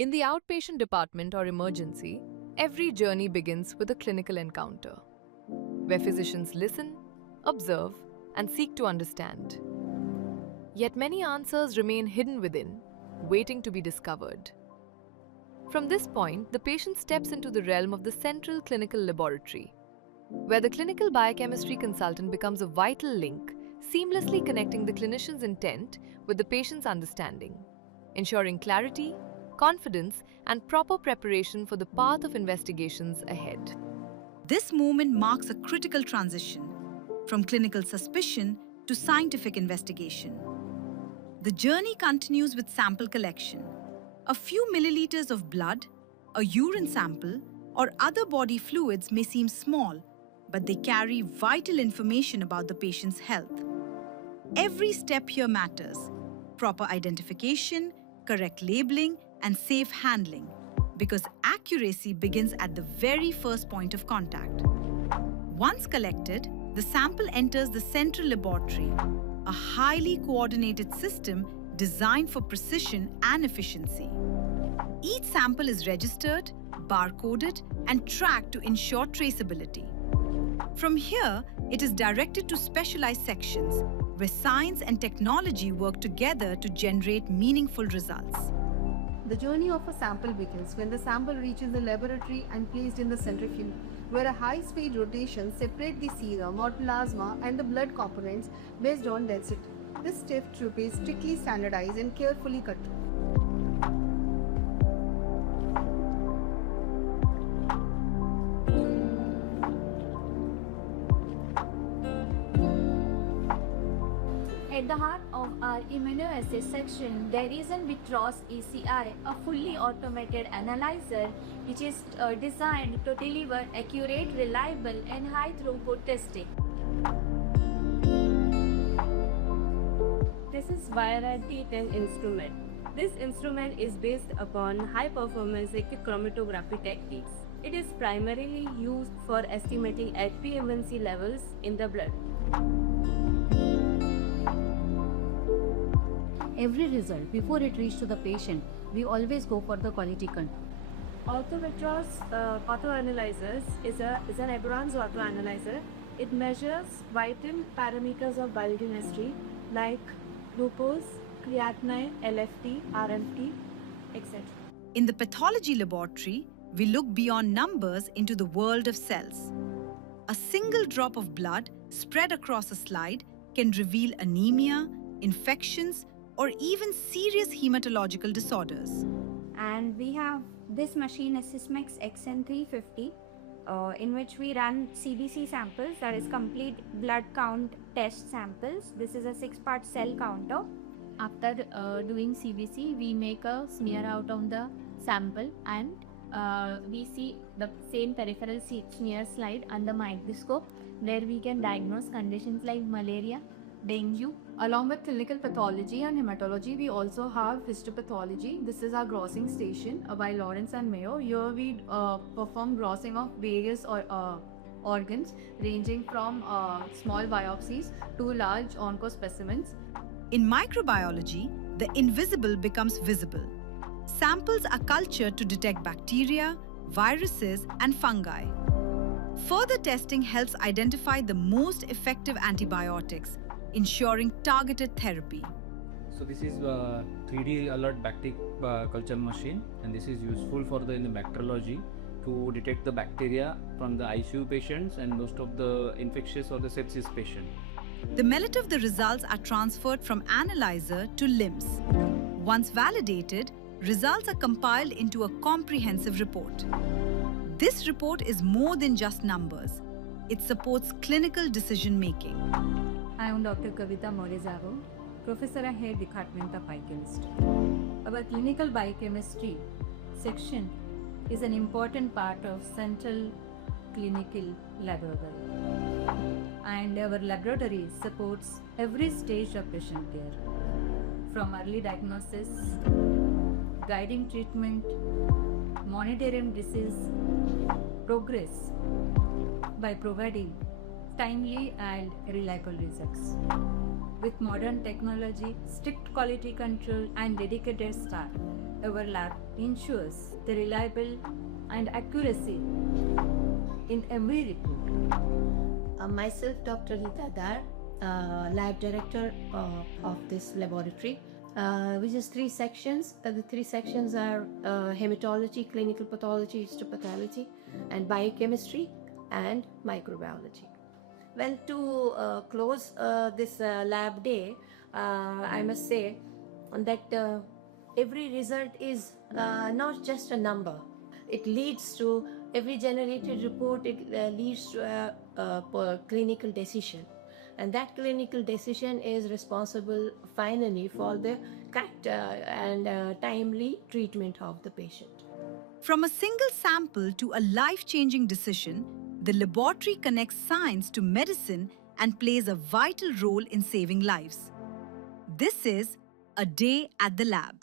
In the outpatient department or emergency, every journey begins with a clinical encounter, where physicians listen, observe, and seek to understand. Yet many answers remain hidden within, waiting to be discovered. From this point, the patient steps into the realm of the central clinical laboratory, where the clinical biochemistry consultant becomes a vital link, seamlessly connecting the clinician's intent with the patient's understanding, ensuring clarity, confidence, and proper preparation for the path of investigations ahead. This moment marks a critical transition from clinical suspicion to scientific investigation. The journey continues with sample collection. A few milliliters of blood, a urine sample, or other body fluids may seem small, but they carry vital information about the patient's health. Every step here matters: proper identification, correct labeling, and safe handling, because accuracy begins at the very first point of contact. Once collected, the sample enters the central laboratory, a highly coordinated system designed for precision and efficiency. Each sample is registered, barcoded, and tracked to ensure traceability. From here, it is directed to specialized sections, where science and technology work together to generate meaningful results. The journey of a sample begins when the sample reaches the laboratory and placed in the centrifuge, where a high-speed rotation separates the serum or plasma and the blood components based on density. This step is strictly standardized and carefully controlled. At the heart of our immunoassay section, there is an Vitros ECI, a fully automated analyzer which is designed to deliver accurate, reliable, and high-throughput testing. This is Virat D10 instrument. This instrument is based upon high-performance liquid chromatography techniques. It is primarily used for estimating HbA1c levels in the blood. Every result, before it reaches to the patient, we always go for the quality control. Orthovitros autoanalyzers is an advanced autoanalyzer. It measures vital parameters of biochemistry like glucose, creatinine, LFT, RMT, etc. In the pathology laboratory, we look beyond numbers into the world of cells. A single drop of blood spread across a slide can reveal anemia, infections, or even serious hematological disorders. And we have this machine Sysmex XN350 in which we run CBC samples, that is complete blood count test samples. This is a 6-part cell counter. After doing CBC, we make a smear out on the sample and we see the same peripheral smear slide under microscope, where we can diagnose conditions like malaria, dengue. Along with clinical pathology and hematology, we also have histopathology. This is our grossing station by Lawrence and Mayo. Here we perform grossing of various organs ranging from small biopsies to large oncospecimens. In microbiology, the invisible becomes visible. Samples are cultured to detect bacteria, viruses, and fungi. Further testing helps identify the most effective antibiotics, ensuring targeted therapy. So this is 3D alert bacteria culture machine, and this is useful for in the bacteriology to detect the bacteria from the ICU patients and most of the infectious or the sepsis patient. The mellet of the results are transferred from analyzer to LIMS. Once validated, results are compiled into a comprehensive report. This report is more than just numbers. It supports clinical decision-making. I am Dr. Kavita Morezavo, Professor and Head Department of Biochemistry. Our clinical biochemistry section is an important part of Central Clinical Laboratory. And our laboratory supports every stage of patient care, from early diagnosis, guiding treatment, monitoring disease progress by providing timely and reliable results. With modern technology, strict quality control, and dedicated staff, our lab ensures the reliable and accuracy in every report. Myself, Dr. Rita Dar, lab director of this laboratory, which is 3 sections. The 3 sections are hematology, clinical pathology, histopathology, and biochemistry and microbiology. Well, to close this lab day, I must say that every result is not just a number. It leads to every generated report. It leads to a clinical decision, and that clinical decision is responsible finally for the correct and timely treatment of the patient. From a single sample to a life-changing decision, the laboratory connects science to medicine and plays a vital role in saving lives. This is A Day at the Lab.